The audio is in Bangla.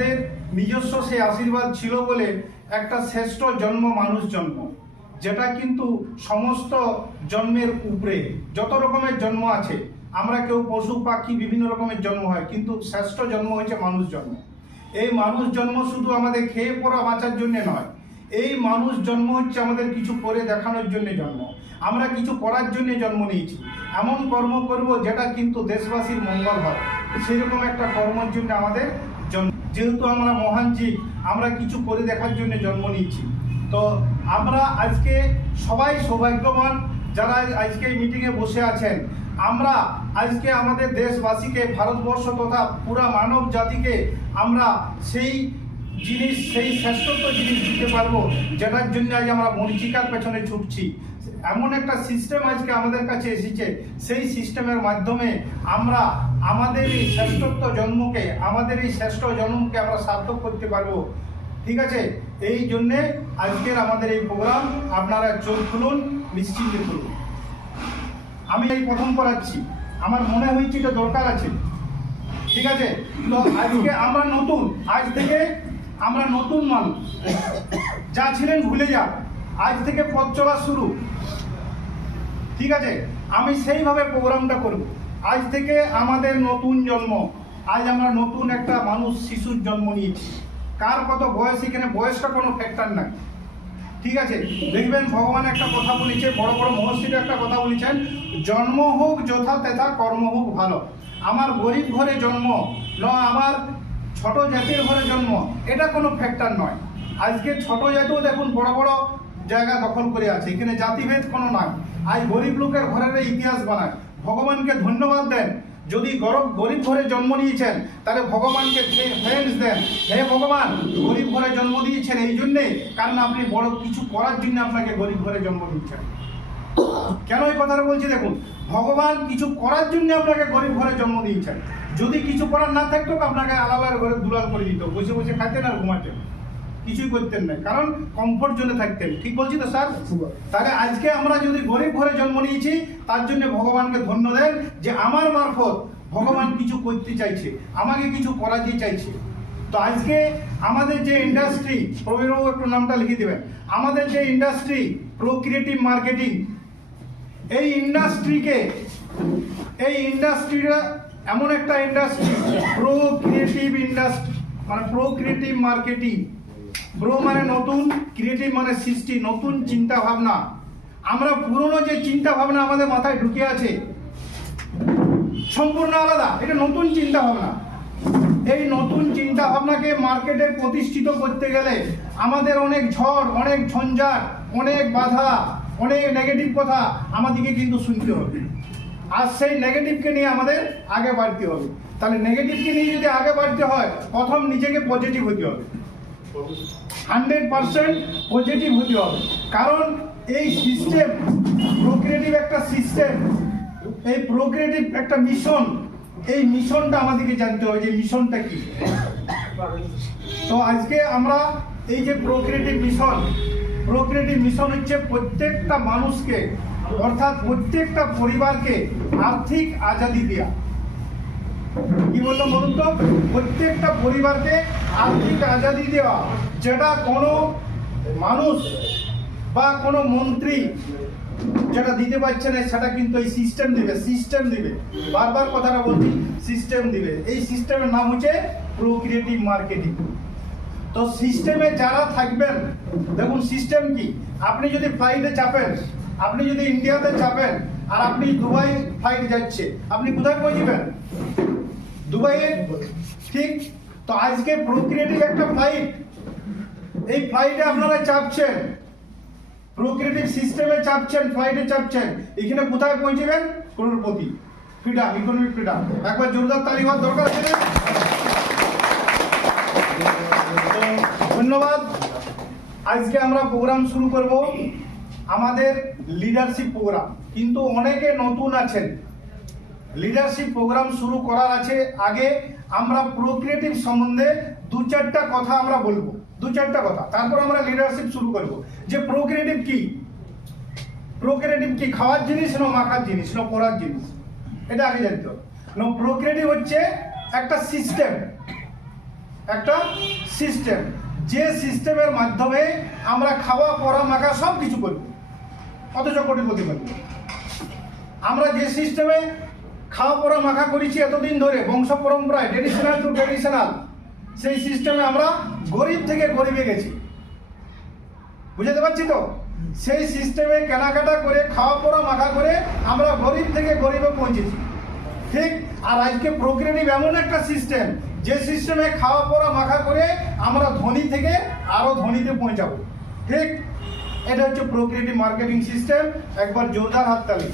আমাদের নিজস্ব সেই আশীর্বাদ ছিল বলে একটা শ্রেষ্ঠ জন্ম মানুষ জন্ম, যেটা কিন্তু সমস্ত জন্মের উপরে। যত রকমের জন্ম আছে, আমরা কেউ পশু পাখি বিভিন্ন রকমের জন্ম হয়, কিন্তু শ্রেষ্ঠ জন্ম হচ্ছে মানুষ জন্ম। এই মানুষ জন্ম শুধু আমাদের খেয়ে পড়া বাঁচার জন্য নয়, এই মানুষ জন্ম হচ্ছে আমাদের কিছু করে দেখানোর জন্য জন্ম। আমরা কিছু করার জন্য জন্ম নিয়েছি, এমন কর্ম করব যেটা কিন্তু দেশবাসীর মঙ্গল হয়, সেরকম একটা কর্মের জন্য আমাদের জন্ম। যেহেতু আমরা মহান জীব, আমরা কিছু করে দেখার জন্য জন্ম নিয়েছি। তো আমরা আজকে সবাই সৌভাগ্যবান যারা আজকে এই মিটিংয়ে বসে আছেন। আমরা আজকে আমাদের দেশবাসীকে, ভারতবর্ষ তথা পুরা মানব জাতিকে আমরা সেই জিনিস, সেই শ্রেষ্ঠত্ব জিনিস দিতে পারবো, যেটার জন্য আজ আমরা মরীচিকার পেছনে ছুটছি। এমন একটা সিস্টেম আজকে আমাদের কাছে এসেছে, সেই সিস্টেমের মাধ্যমে আমরা আমাদের এই শ্রেষ্ঠত্ব জন্মকে, আমাদের এই শ্রেষ্ঠ জন্মকে আমরা সার্থক করতে পারবো। ঠিক আছে, এই জন্যে আজকের আমাদের এই প্রোগ্রাম। আপনারা চোখ খুলুন, নিশ্চিন্তে খুলুন। আমি এই প্রথম করাচ্ছি, আমার মনে হয়েছে এটা দরকার আছে। ঠিক আছে, তো আজকে আমরা নতুন, আজ থেকে আমরা নতুন মানুষ। যা ছিলেন ভুলে যান, আজ থেকে পথ চলা শুরু। ঠিক আছে, আমি সেইভাবে প্রোগ্রামটা করব। আজ থেকে আমাদের নতুন জন্ম, আজ আমরা নতুন একটা মানুষ, শিশুর জন্ম নিয়েছি। কার কত বয়স, এখানে বয়সটা কোনো ফ্যাক্টর নাই। ঠিক আছে, দেখবেন ভগবান একটা কথা বলেছে, বড় বড় মহর্ষিরা একটা কথা বলেছেন, জন্ম হোক যথা তেথা, কর্ম হোক ভালো। আমার গরিব ঘরে জন্ম নয়, আমার ছোট জাতির ঘরে জন্ম, এটা কোনো ফ্যাক্টর নয়। আজকে ছোট জাতিও দেখুন বড় বড় জায়গা দখল করে আছে, এখানে জাতিভেদ কোনো নয়। আজ গরিব লোকের ঘরের ইতিহাস বানায়। ভগবানকে ধন্যবাদ দেন, যদি গরিব ঘরে জন্ম নিয়েছেন তাহলে ভগবানকে থ্যাঙ্কস দেন। হে ভগবান, গরিব ঘরে জন্ম দিয়েছেন এই জন্যে, কারণ আপনি বড় কিছু করার জন্য আপনাকে গরিব ঘরে জন্ম দিচ্ছেন। কেন এই কথাটা বলছি দেখুন, ভগবান কিছু করার জন্য আপনাকে গরিব ঘরে জন্ম দিয়েছেন। যদি কিছু করার না থাকতো, আপনাকে আলাদার ঘরে দুলাল করে দিত, বসে বসে খাইতেন আর ঘুমাতেন, কিছুই করতেন না, কারণ কমফোর্ট জোনে থাকতেন। ঠিক বলছি তো স্যার? তাহলে আজকে আমরা যদি গরিব ঘরে জন্ম নিয়েছি, তার জন্য ভগবানকে ধন্য দেন যে আমার মারফত ভগবান কিছু করতে চাইছে, আমাকে কিছু করাতে চাইছে। তো আজকে আমাদের যে ইন্ডাস্ট্রি, প্রবীরবাবু একটু নামটা লিখে দেবেন, আমাদের যে ইন্ডাস্ট্রি প্রোক্রিয়েটিভ মার্কেটিং, এই ইন্ডাস্ট্রিটা এমন একটা ইন্ডাস্ট্রি, প্রোক্রিয়েটিভ ইন্ডাস্ট্রি মানে প্রোক্রিয়েটিভ মার্কেটিং। প্রো মানে নতুন, ক্রিয়েটিভ মানে সৃষ্টি, নতুন চিন্তা ভাবনা। আমরা পুরনো যে চিন্তা ভাবনা আমাদের মাথায় ঢুকে আছে সম্পূর্ণ আলাদা, এটা নতুন চিন্তা ভাবনা। এই নতুন চিন্তা ভাবনাকে মার্কেটে প্রতিষ্ঠিত করতে গেলে আমাদের অনেক ঝড়, অনেক ঝঞ্ঝাট, অনেক বাধা, অনেক নেগেটিভ কথা আমাদেরকে কিন্তু শুনতে হবে। আর সেই নেগেটিভকে নিয়ে আমাদের আগে বাড়তে হবে। তাহলে নেগেটিভকে নিয়ে যদি আগে বাড়তে হয়, প্রথম নিজেকে পজিটিভ হতে হবে, 100% পজিটিভ হতে হবে। কারণ এই সিস্টেম প্রোক্রিয়েটিভ একটা সিস্টেম, এই প্রোক্রিয়েটিভ একটা মিশন, এই মিশনটা আমাদেরকে জানতে হবে যে মিশনটা কি। তো আজকে আমরা এই যে প্রোক্রিয়েটিভ মিশন হচ্ছে প্রত্যেকটা মানুষকে, অর্থাৎ প্রত্যেকটা পরিবারকে আর্থিক আজাদি দেওয়া। কি বললাম বলুন তো? প্রত্যেকটা পরিবারকে আর্থিক আজাদি দেওয়া, যেটা কোনো মানুষ বা কোনো মন্ত্রী যেটা দিতে পারছে না, সেটা কিন্তু এই সিস্টেম দিবে। বারবার কথাটা বলছি, সিস্টেম দিবে। এই সিস্টেমের নাম হচ্ছে প্রোক্রিয়েটিভ মার্কেটিং। তো সিস্টেমে যারা থাকবেন, দেখুন সিস্টেম কি, আপনি যদি ফ্লাইটে চাপেন, আপনি যদি ইন্ডিয়াতে চাপেন আর আপনি দুবাই ফ্লাইট যাচ্ছে, আপনি কোথায় পৌঁছবেন? দুবাইয়ে। ঠিক, তো আজকে প্রোক্রিয়েটিভ একটা ফ্লাইট, এই ফ্লাইটে আপনারা চাপছেন, প্রোক্রিয়েটিভ সিস্টেমে চাপছেন, ফ্লাইটে চাপছেন, এখানে কোথায় পৌঁছবেন? Crorepati, freedom, economic freedom. একবার জোরদার তালি হওয়ার দরকার আছে। ধন্যবাদ। আজকে আমরা প্রোগ্রাম শুরু করব, আমাদের লিডারশিপ প্রোগ্রাম। কিন্তু অনেকে নতুন আছেন, লিডারশিপ প্রোগ্রাম শুরু করার আগে আমরা প্রোক্রিয়েটিভ সম্বন্ধে দু চারটা কথা আমরা বলবো, তারপর আমরা লিডারশিপ শুরু করব। যে প্রোক্রিয়েটিভ কি খাওয়ার জিনিস না মাখার জিনিস না পড়ার জিনিস, এটা আগে জানতে হবে। প্রোক্রিয়েটিভ হচ্ছে একটা সিস্টেম, একটা সিস্টেম, যে সিস্টেমের মাধ্যমে আমরা খাওয়া পরা মাখা সব কিছু করি, অথচ কোটিপতি বলি। আমরা যে সিস্টেমে খাওয়া পরা মাখা করেছি এতদিন ধরে বংশ পরম্পরায়, ট্রেডিশনাল টু ট্রেডিশনাল, সেই সিস্টেমে আমরা গরিব থেকে গরিবে গেছি। বুঝতে পারছি তো? সেই সিস্টেমে কেনাকাটা করে খাওয়া পরা মাখা করে আমরা গরিব থেকে গরিবে পৌঁছেছি, ঠিক। আর আজকে প্রোগ্রেটিভ এমন একটা সিস্টেম, যে সিস্টেমে খাওয়া পরা মাখা করে আমরা ধনী থেকে আরো ধনীতে পৌঁছাবো, ঠিক। এটা হচ্ছে প্রোগ্রেটিভ মার্কেটিং সিস্টেম। একবার জোরদার হাততালি।